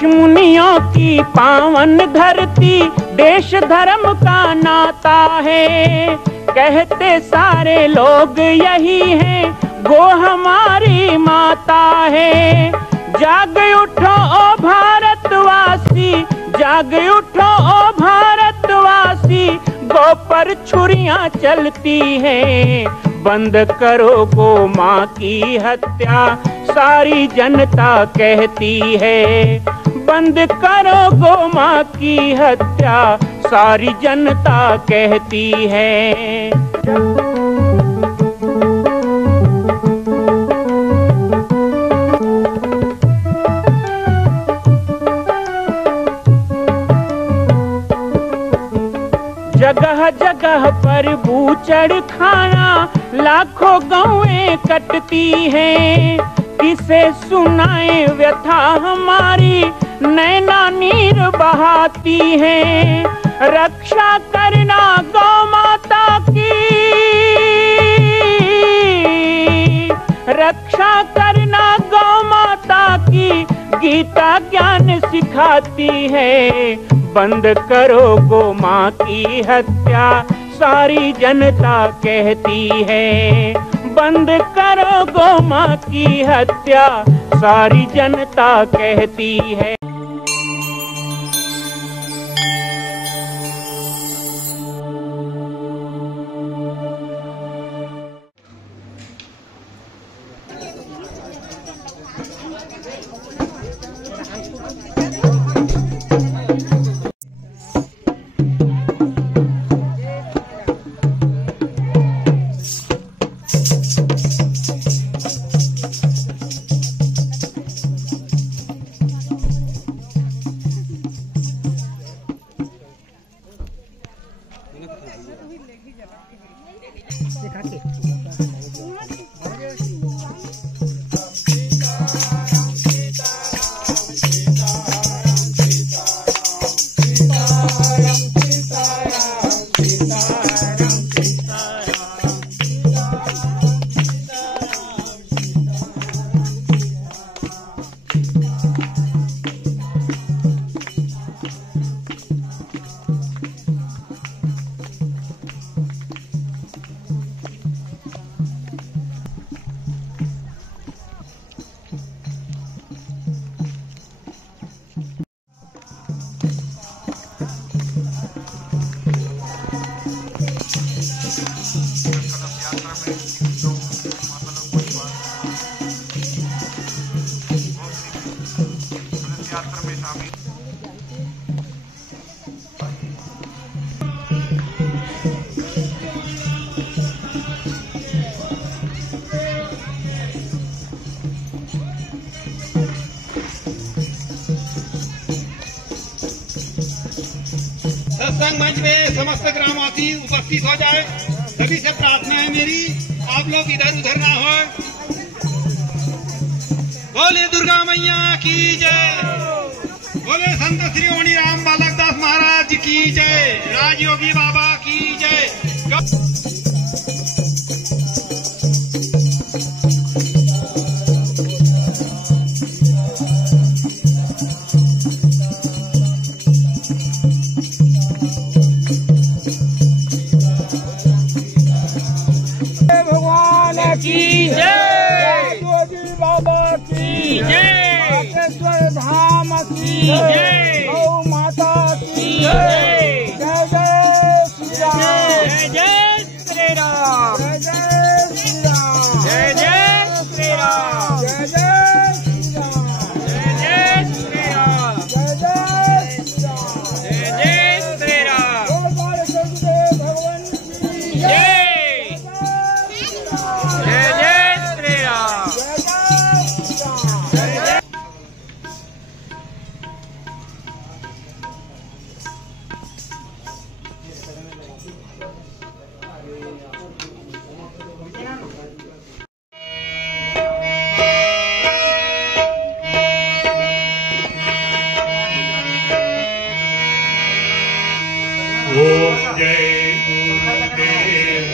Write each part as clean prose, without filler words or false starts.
ऋषि मुनियों की पावन धरती, देश धर्म का नाता है। कहते सारे लोग यही हैं, गो हमारी माता है। जाग उठो ओ भारतवासी, जाग उठो ओ भारतवासी, गो पर छुरियां चलती हैं। बंद करो गो माँ की हत्या, सारी जनता कहती है। बंद करो गो माँ की हत्या, सारी जनता कहती है। जगह जगह पर बूचड़ खाना, लाखों गौएं कटती हैं। किसे सुनाए व्यथा हमारी, नैना नीर बहाती हैं। रक्षा करना गौ माता की, रक्षा करना गौ माता की, गीता ज्ञान सिखाती है। बंद करो गो माँ की हत्या, सारी जनता कहती है। बंद करो गो माँ की हत्या, सारी जनता कहती है। सत्संग मंच में समस्त ग्रामवासी उपस्थित हो जाए, सभी से प्रार्थना है मेरी, आप लोग इधर उधर ना हो। बोले दुर्गा मैया की जय, बोले संत श्री ओणी राम बालक दास महाराज की जय, राजयोगी बाबा की जय। की जय, योगी बाबा की जय, राजेश्वर धाम की जय, गौ माता की जय। जय जय श्री राम, जय जय श्री राम, जय जय श्री राम, जय जय श्री राम, जय जय श्री राम, जय जय श्री राम, जय जय श्री राम, जय जय श्री राम। भगवान की जय। ओम जय गुरुदेव,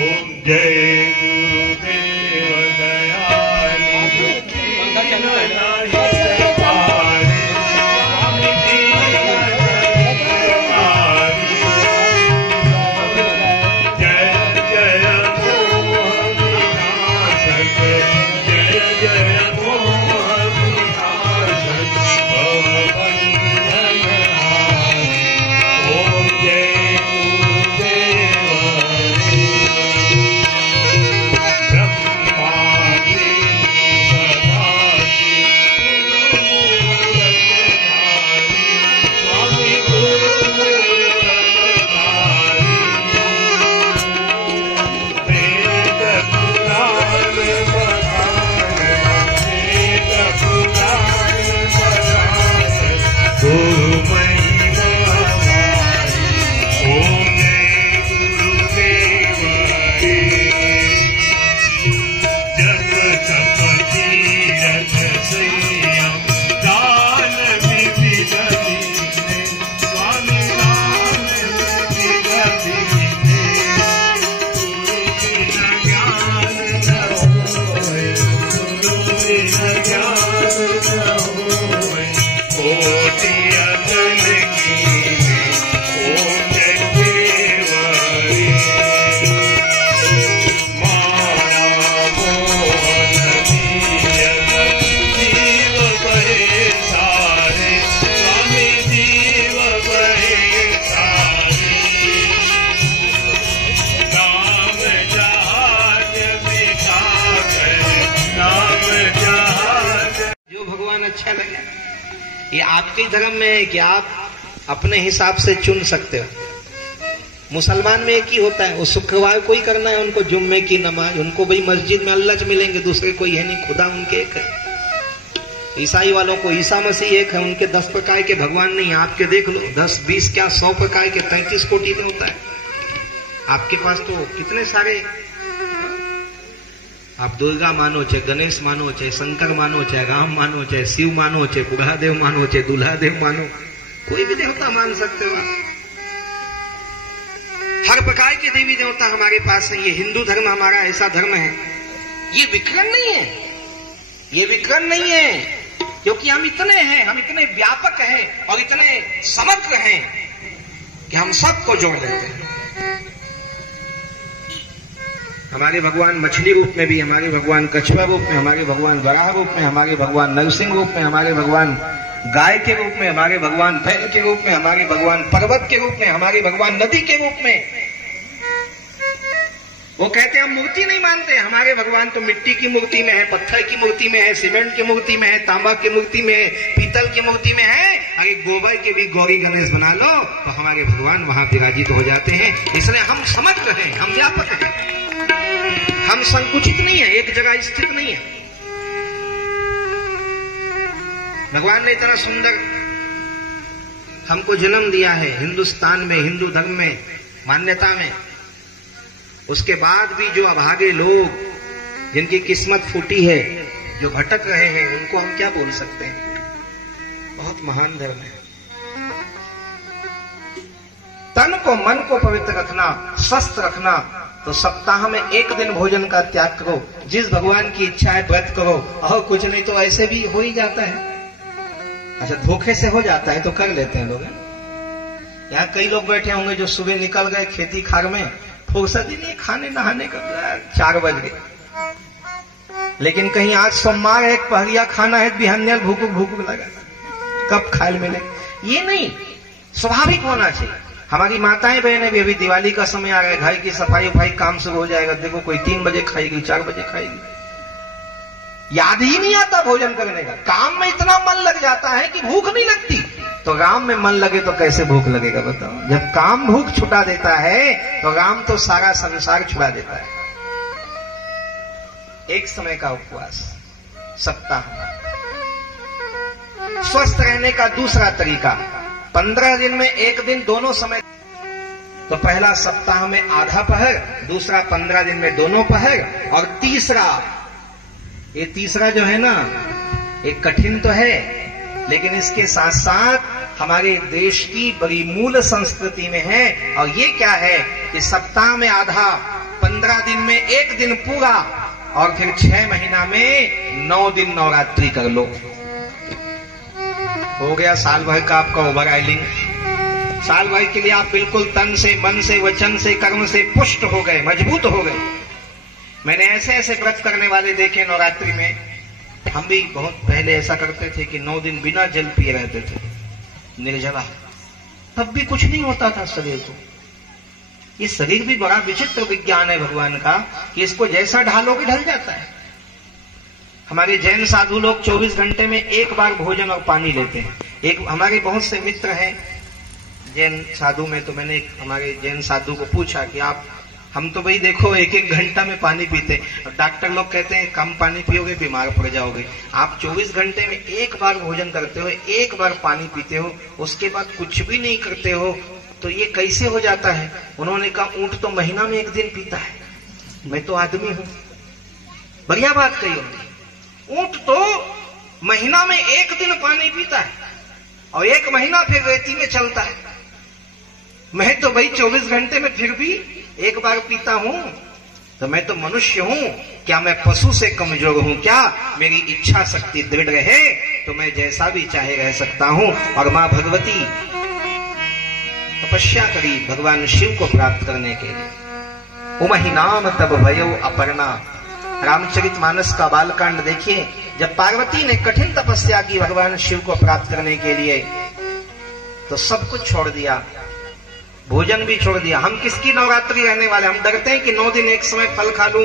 ओम जय गुरुदेव दयाल। ये आपके धर्म में है कि आप अपने हिसाब से चुन सकते हो। मुसलमान में एक ही होता है, वो शुक्रवार को ही करना है उनको जुम्मे की नमाज, उनको भाई मस्जिद में अल्लाह मिलेंगे, दूसरे कोई है नहीं, खुदा उनके एक है। ईसाई वालों को ईसा मसीह एक है, उनके 10 प्रकार के भगवान नहीं है। आपके देख लो 10 20 क्या 100 प्रकार के 33 कोटि में होता है। आपके पास तो कितने सारे, आप दुर्गा मानो, चाहे गणेश मानो, चाहे शंकर मानो, चाहे राम मानो, चाहे शिव मानो, चाहे बुढ़ादेव मानो, चाहे दुल्हादेव मानो, कोई भी देवता मान सकते हो आप। हर प्रकार के देवी देवता हमारे पास है। ये हिंदू धर्म हमारा ऐसा धर्म है, ये विकर्ण नहीं है, ये विकर्ण नहीं है, क्योंकि हम इतने हैं, हम इतने व्यापक हैं और इतने समग्र हैं कि हम सबको जोड़ लेते हैं। हमारे भगवान मछली रूप में भी, हमारे भगवान कछुआ रूप में, हमारे भगवान वराह रूप में, हमारे भगवान नरसिंह रूप में, हमारे भगवान गाय के रूप में, हमारे भगवान बैल के रूप में, हमारे भगवान पर्वत के रूप में, हमारे भगवान नदी के रूप में। वो कहते हैं हम मूर्ति नहीं मानते, हमारे भगवान तो मिट्टी की मूर्ति में है, पत्थर की मूर्ति में है, सीमेंट की मूर्ति में है, तांबा की मूर्ति में है, पीतल की मूर्ति में है। अरे गोबर के भी गौरी गणेश बना लो तो हमारे भगवान वहां विराजित हो जाते हैं। इसलिए हम समग्र हैं, हम व्यापक हैं, हम संकुचित नहीं है, एक जगह स्थित नहीं है। भगवान ने इतना सुंदर हमको जन्म दिया है हिंदुस्तान में, हिंदू धर्म में, मान्यता में। उसके बाद भी जो अभागे लोग, जिनकी किस्मत फूटी है, जो भटक रहे हैं, उनको हम क्या बोल सकते हैं। बहुत महान धर्म है। तन को, मन को पवित्र रखना, स्वस्थ रखना, तो सप्ताह में एक दिन भोजन का त्याग करो। जिस भगवान की इच्छा है व्रत करो, और कुछ नहीं तो ऐसे भी हो ही जाता है। अच्छा, धोखे से हो जाता है तो कर लेते हैं लोग। यहाँ कई लोग बैठे होंगे जो सुबह निकल गए खेती खार में, फुर्सत ही नहीं खाने नहाने का, 4 बज गए, लेकिन कहीं आज सोमवार है, पहरिया खाना है, बिहान्यल भूख लगा, कब खाए मिले। ये नहीं, स्वाभाविक होना चाहिए। हमारी माताएं बहनें भी, अभी दिवाली का समय आ रहा है, घर की सफाई उफाई काम शुरू हो जाएगा, देखो कोई 3 बजे खाएगी, 4 बजे खाएगी, याद ही नहीं आता भोजन करने का। काम में इतना मन लग जाता है कि भूख नहीं लगती। तो राम में मन लगे तो कैसे भूख लगेगा बताओ। जब काम भूख छुटा देता है तो राम तो सारा संसार छुड़ा देता है। एक समय का उपवास, सप्ताह। स्वस्थ रहने का दूसरा तरीका, 15 दिन में एक दिन दोनों समय। तो पहला सप्ताह में आधा पहर, दूसरा 15 दिन में दोनों पहर, और तीसरा, ये तीसरा जो है ना, एक कठिन तो है, लेकिन इसके साथ साथ हमारे देश की बड़ी मूल संस्कृति में है। और ये क्या है कि सप्ताह में आधा, 15 दिन में एक दिन पूरा, और फिर 6 महीना में 9 दिन नवरात्रि कर लो। हो गया साल भर का आपका ओवर ऑयलिंग। साल भर के लिए आप बिल्कुल तन से, मन से, वचन से, कर्म से पुष्ट हो गए, मजबूत हो गए। मैंने ऐसे ऐसे व्रत करने वाले देखे नवरात्रि में। हम भी बहुत पहले ऐसा करते थे कि 9 दिन बिना जल पिए रहते थे, निर्जला, तब भी कुछ नहीं होता था शरीर को। ये शरीर भी बड़ा विचित्र विज्ञान है भगवान का कि इसको जैसा ढालोगे ढल जाता है। हमारे जैन साधु लोग 24 घंटे में एक बार भोजन और पानी लेते हैं। एक हमारे बहुत से मित्र हैं जैन साधु में, तो मैंने हमारे जैन साधु को पूछा कि आप, हम तो भाई देखो 1-1 घंटा में पानी पीते हैं, और डॉक्टर लोग कहते हैं कम पानी पियोगे बीमार पड़ जाओगे। आप 24 घंटे में एक बार भोजन करते हो, एक बार पानी पीते हो, उसके बाद कुछ भी नहीं करते हो, तो ये कैसे हो जाता है। उन्होंने कहा ऊंट तो महीना में 1 दिन पीता है, मैं तो आदमी हूं। बढ़िया बात कही उन्होंने। ऊंट तो महीना में 1 दिन पानी पीता है और 1 महीना फिर रेती में चलता है। मैं तो भाई 24 घंटे में फिर भी एक बार पीता हूं, तो मैं तो मनुष्य हूं। क्या मैं पशु से कमजोर हूं क्या? मेरी इच्छा शक्ति दृढ़ रहे तो मैं जैसा भी चाहे रह सकता हूं। और मां भगवती तपस्या करी भगवान शिव को प्राप्त करने के लिए। उमहि नाम तब भयो अपर्णा। रामचरितमानस का बालकांड देखिए, जब पार्वती ने कठिन तपस्या की भगवान शिव को प्राप्त करने के लिए, तो सब कुछ छोड़ दिया, भोजन भी छोड़ दिया। हम किसकी नवरात्रि रहने वाले? हम डरते हैं कि 9 दिन एक समय फल खा लूं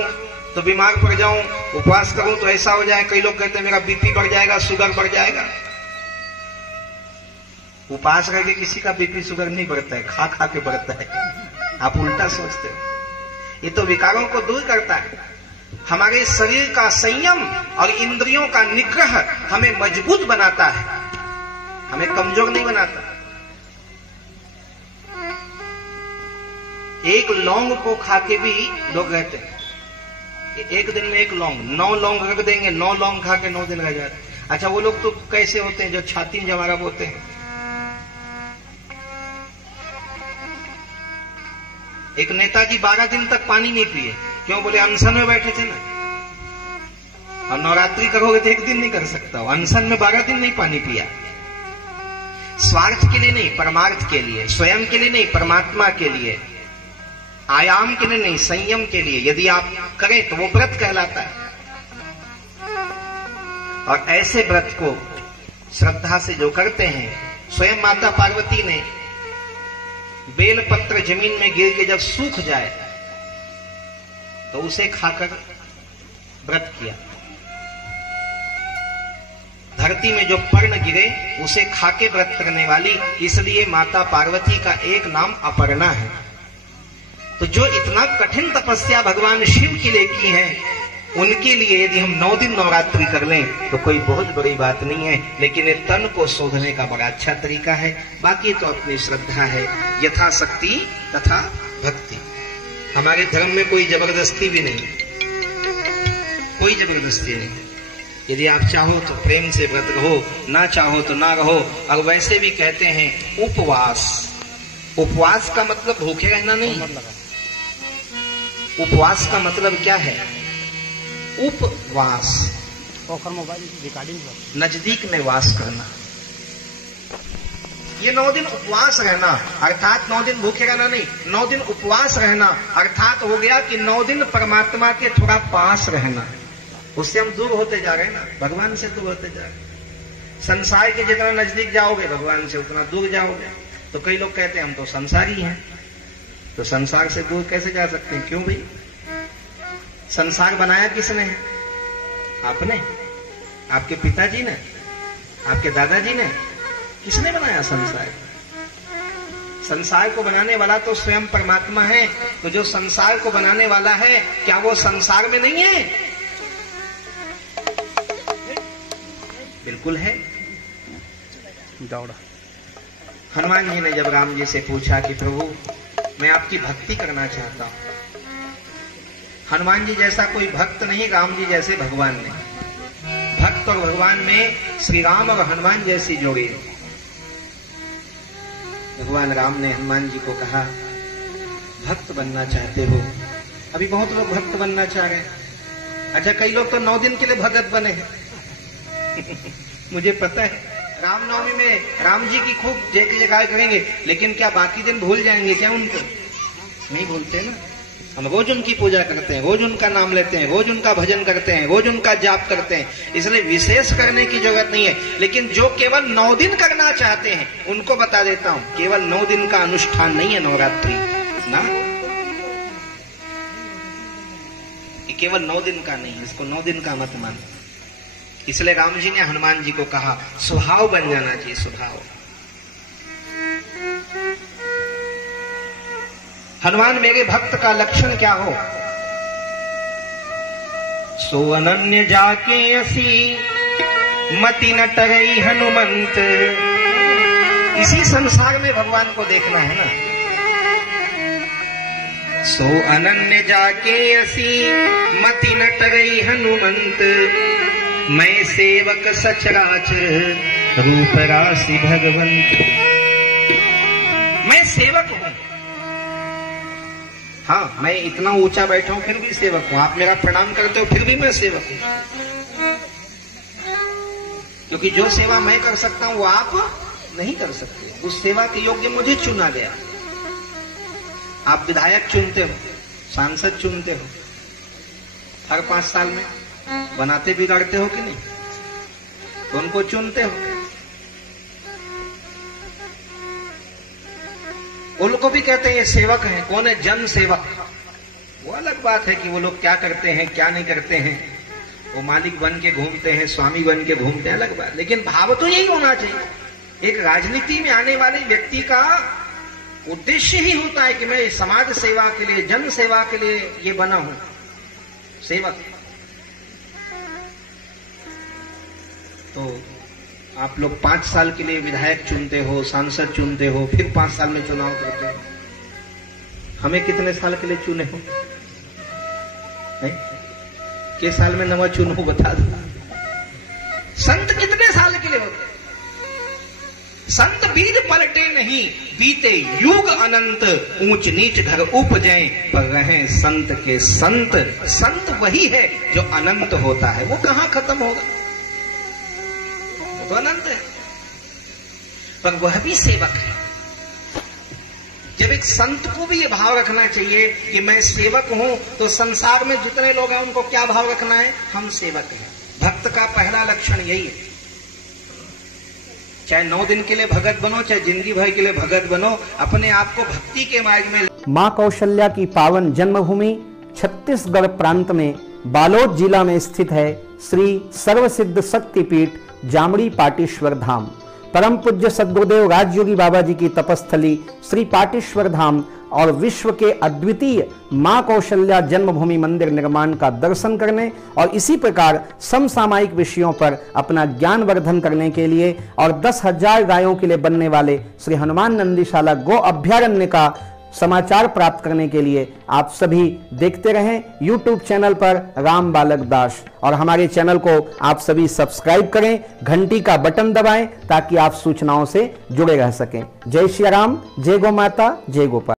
तो बीमार पड़ जाऊं, उपवास करूं तो ऐसा हो जाए। कई लोग कहते हैं मेरा बीपी बढ़ जाएगा, शुगर बढ़ जाएगा। उपास करके किसी का बीपी शुगर नहीं बढ़ता है, खा खा के बढ़ता है। आप उल्टा सोचते हो। ये तो विकारों को दूर करता है। हमारे शरीर का संयम और इंद्रियों का निग्रह हमें मजबूत बनाता है, हमें कमजोर नहीं बनाता। एक लौंग को खा के भी लोग रहते हैं। एक दिन में एक लौंग, 9 लौंग रख देंगे, 9 लौंग खा के 9 दिन रह जाते। अच्छा, वो लोग तो कैसे होते हैं जो छाती में जवारा बोते हैं। एक नेताजी 12 दिन तक पानी नहीं पिए, क्यों? बोले अनशन में बैठे थे ना। और नवरात्रि करोगे तो एक दिन नहीं कर सकता हो। अनशन में 12 दिन नहीं पानी पिया। स्वार्थ के लिए नहीं, परमार्थ के लिए, स्वयं के लिए नहीं, परमात्मा के लिए, आयाम के लिए नहीं, संयम के लिए यदि आप करें तो वो व्रत कहलाता है। और ऐसे व्रत को श्रद्धा से जो करते हैं, स्वयं माता पार्वती ने बेलपत्र जमीन में गिर के जब सूख जाए तो उसे खाकर व्रत किया। धरती में जो पर्ण गिरे उसे खाके व्रत करने वाली, इसलिए माता पार्वती का एक नाम अपर्णा है। तो जो इतना कठिन तपस्या भगवान शिव के लिए की है, उनके लिए यदि हम 9 दिन नवरात्रि कर लें तो कोई बहुत बड़ी बात नहीं है। लेकिन ये तन को शोधने का बड़ा अच्छा तरीका है। बाकी तो अपनी श्रद्धा है, यथाशक्ति तथा भक्ति। हमारे धर्म में कोई जबरदस्ती भी नहीं, कोई जबरदस्ती नहीं। यदि आप चाहो तो प्रेम से व्रत रहो, ना चाहो तो ना रहो। और वैसे भी कहते हैं उपवास, उपवास का मतलब भूखे रहना नहीं। उपवास का मतलब क्या है? उपवास, नजदीक में वास करना। ये 9 दिन उपवास रहना अर्थात 9 दिन भूखे रहना नहीं, 9 दिन उपवास रहना अर्थात हो गया कि 9 दिन परमात्मा के थोड़ा पास रहना। उससे हम दूर होते जा रहे हैं ना, भगवान से दूर होते जा रहे हैं। संसार के जितना नजदीक जाओगे भगवान से उतना दूर जाओगे। तो कई लोग कहते हैं हम तो संसारी हैं, तो संसार से दूर कैसे जा सकते हैं? क्यों भाई? संसार बनाया किसने है? आपने, आपके पिताजी ने, आपके दादाजी ने? किसने बनाया संसार? संसार को बनाने वाला तो स्वयं परमात्मा है। तो जो संसार को बनाने वाला है, क्या वो संसार में नहीं है? बिल्कुल है। हनुमान जी ने जब राम जी से पूछा कि प्रभु मैं आपकी भक्ति करना चाहता हूं। हनुमान जी जैसा कोई भक्त नहीं, राम जी जैसे भगवान नहीं। भक्त और भगवान में श्री राम और हनुमान जैसी जोड़ी। भगवान राम ने हनुमान जी को कहा भक्त बनना चाहते हो? अभी बहुत लोग भक्त बनना चाह रहे हैं। अच्छा, कई लोग तो 9 दिन के लिए भगत बने हैं। मुझे पता है, रामनवमी में राम जी की खूब जय जयकार करेंगे, लेकिन क्या बाकी दिन भूल जाएंगे क्या उनको? नहीं भूलते ना। हम रोज उनकी पूजा करते हैं, रोज उनका नाम लेते हैं, रोज उनका भजन करते हैं, रोज उनका जाप करते हैं। इसलिए विशेष करने की जरूरत नहीं है। लेकिन जो केवल 9 दिन करना चाहते हैं उनको बता देता हूं, केवल 9 दिन का अनुष्ठान नहीं है नवरात्रि ना, ये केवल 9 दिन का नहीं, इसको 9 दिन का मत मानो। इसलिए राम जी ने हनुमान जी को कहा स्वभाव बन जाना चाहिए, स्वभाव। हनुमान मेरे भक्त का लक्षण क्या हो? सो अनन्य जाके असी मति न टरई हनुमंत। इसी संसार में भगवान को देखना है ना। सो अनन्य जाके असी मति न टरई हनुमंत। मैं सेवक सचराचर रूप राशि भगवंत। मैं सेवक हूं। हाँ, मैं इतना ऊंचा बैठा हूं फिर भी सेवक हूं। आप मेरा प्रणाम करते हो फिर भी मैं सेवक हूं। क्योंकि जो सेवा मैं कर सकता हूं वो आप नहीं कर सकते। उस सेवा के योग्य मुझे चुना गया। आप विधायक चुनते हो, सांसद चुनते हो, हर 5 साल में बनाते बिगाड़ते हो कि नहीं? तो उनको चुनते हो। उनको भी कहते हैं ये सेवक हैं। कौन है? जन सेवक। वो अलग बात है कि वो लोग क्या करते हैं क्या नहीं करते हैं। वो मालिक बन के घूमते हैं, स्वामी बन के घूमते हैं, अलग बात। लेकिन भाव तो यही होना चाहिए। एक राजनीति में आने वाले व्यक्ति का उद्देश्य ही होता है कि मैं समाज सेवा के लिए, जन सेवा के लिए ये बना हूं, सेवक। तो आप लोग 5 साल के लिए विधायक चुनते हो, सांसद चुनते हो, फिर 5 साल में चुनाव करते हो। हमें कितने साल के लिए चुने हो? के साल में नवा चुनो बता दो। संत कितने साल के लिए होते? संत बीत पलटे नहीं, बीते युग अनंत, ऊंच नीच घर उपजे पर रहे संत के संत। संत वही है जो अनंत होता है, वो कहां खत्म होगा, वो तो अनंत है, पर वह भी सेवक है। जब एक संत को भी ये भाव रखना चाहिए कि मैं सेवक हूं, तो संसार में जितने लोग हैं उनको क्या भाव रखना है? हम सेवक हैं। भक्त का पहला लक्षण यही है। चाहे 9 दिन के लिए भगत बनो, चाहे जिंदगी भर के लिए भगत बनो, अपने आप को भक्ति के मार्ग में। मां कौशल्या की पावन जन्मभूमि छत्तीसगढ़ प्रांत में बालोद जिला में स्थित है श्री सर्वसिद्ध शक्तिपीठ जामड़ी पाटेश्वर धाम। परम पूज्य सद्गुरुदेव राजयोगी बाबा जी की तपस्थली श्री पाटेश्वर धाम और विश्व के अद्वितीय मां कौशल्या जन्मभूमि मंदिर निर्माण का दर्शन करने और इसी प्रकार समसामयिक विषयों पर अपना ज्ञान वर्धन करने के लिए और 10,000 गायों के लिए बनने वाले श्री हनुमान नंदीशाला गो अभ्यारण्य का समाचार प्राप्त करने के लिए आप सभी देखते रहें YouTube चैनल पर राम बालक दास, और हमारे चैनल को आप सभी सब्सक्राइब करें, घंटी का बटन दबाएं ताकि आप सूचनाओं से जुड़े रह सकें। जय श्री राम, जय गौ माता, जय गोपाल।